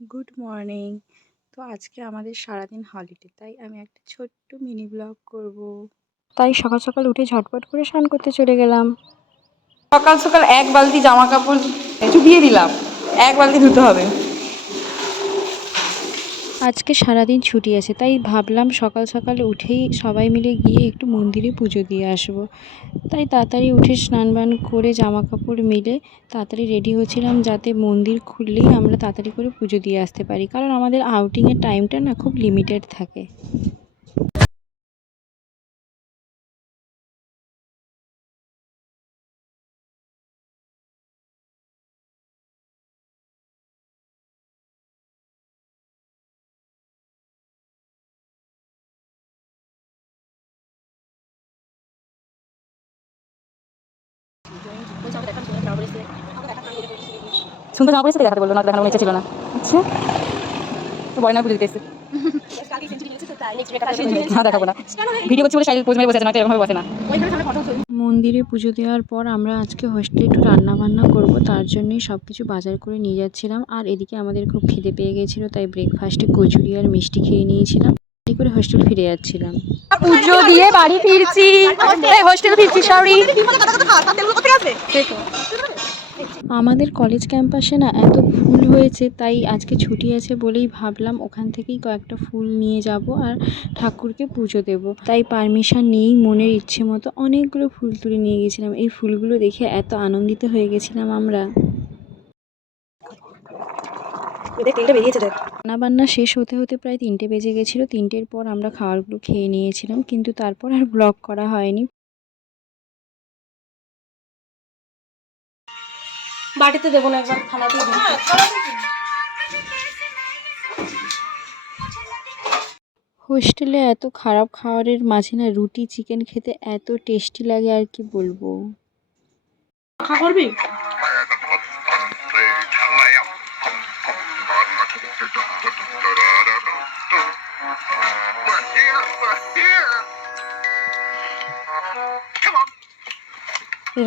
Good morning. তো আজকে আমাদের সারাদিন হলিডে, তাই আমি একটা ছোট্ট মিনি ব্লগ করব। তাই সকাল সকাল উঠে ঝটপট করে স্নান করতে চলে গেলাম। সকাল সকাল এক বালতি জামা কাপড় চুবিয়ে দিলাম, এক বালতি ধুতে হবে। আজকে সারাদিন ছুটি আছে, তাই ভাবলাম সকাল সকাল উঠেই সবাই মিলে গিয়ে একটু মন্দিরে পুজো দিয়ে আসবো। তাই তাড়াতাড়ি উঠে স্নান বান করে জামা কাপড় মিলে তাড়াতাড়ি রেডি হচ্ছিলাম, যাতে মন্দির খুললেই আমরা তাড়াতাড়ি করে পুজো দিয়ে আসতে পারি, কারণ আমাদের আউটিংয়ের টাইমটা না খুব লিমিটেড থাকে। শুনতে জামা পড়েছে দেখাতে বললো, না দেখানোর ইচ্ছা ছিল না। আচ্ছা, তো বয়না পুজো দিতে এসছে। হ্যাঁ, দেখাবো না, ভিডিও করছি বলে পোজ মেরে বসে আছে, নয়তো এরকমভাবে বসে না। মন্দিরে পুজো দেওয়ার পর আমরা আজকে হোস্টেলে একটু রান্না বান্না করব, তার জন্যই সব কিছু বাজার করে নিয়ে যাচ্ছিলাম। আর এদিকে আমাদের খুব খিদে পেয়ে গেছিলো, তাই ব্রেকফাস্টে কচুরি আর মিষ্টি খেয়ে নিয়েছিলাম। এই করে হোস্টেল ফিরে যাচ্ছিলাম। পুজো দিয়ে বাড়ি ফিরছি, হোস্টেল ফিরছি, সরি। আমাদের কলেজ ক্যাম্পাসে না এত ফুল হয়েছে, তাই আজকে ছুটি আছে বলেই ভাবলাম ওখান থেকেই কয়েকটা ফুল নিয়ে যাব আর ঠাকুরকে পুজো দেব। তাই পারমিশন নিয়েই মনের ইচ্ছে মতো অনেকগুলো ফুল তুলে নিয়ে গেছিলাম। এই ফুলগুলো দেখে এত আনন্দিত হয়ে গেছিলাম আমরা। রান্না বান্না শেষ হতে হতে প্রায় 3টে বেজে গেছিলো। 3টের পর আমরা খাবারগুলো খেয়ে নিয়েছিলাম, কিন্তু তারপর আর ব্লগ করা হয়নি। বাটিতে দেবো না, একবার থালাতেই দিই। হোস্টেলে এত খারাপ খাবারের মাঝে না রুটি চিকেন খেতে এত টেস্টি লাগে, আর কি বলবো। করবি?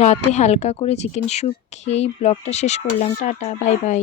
রাতে হালকা করে চিকেন স্যুপ খেয়েই ব্লগটা শেষ করলাম। Tata, bye bye.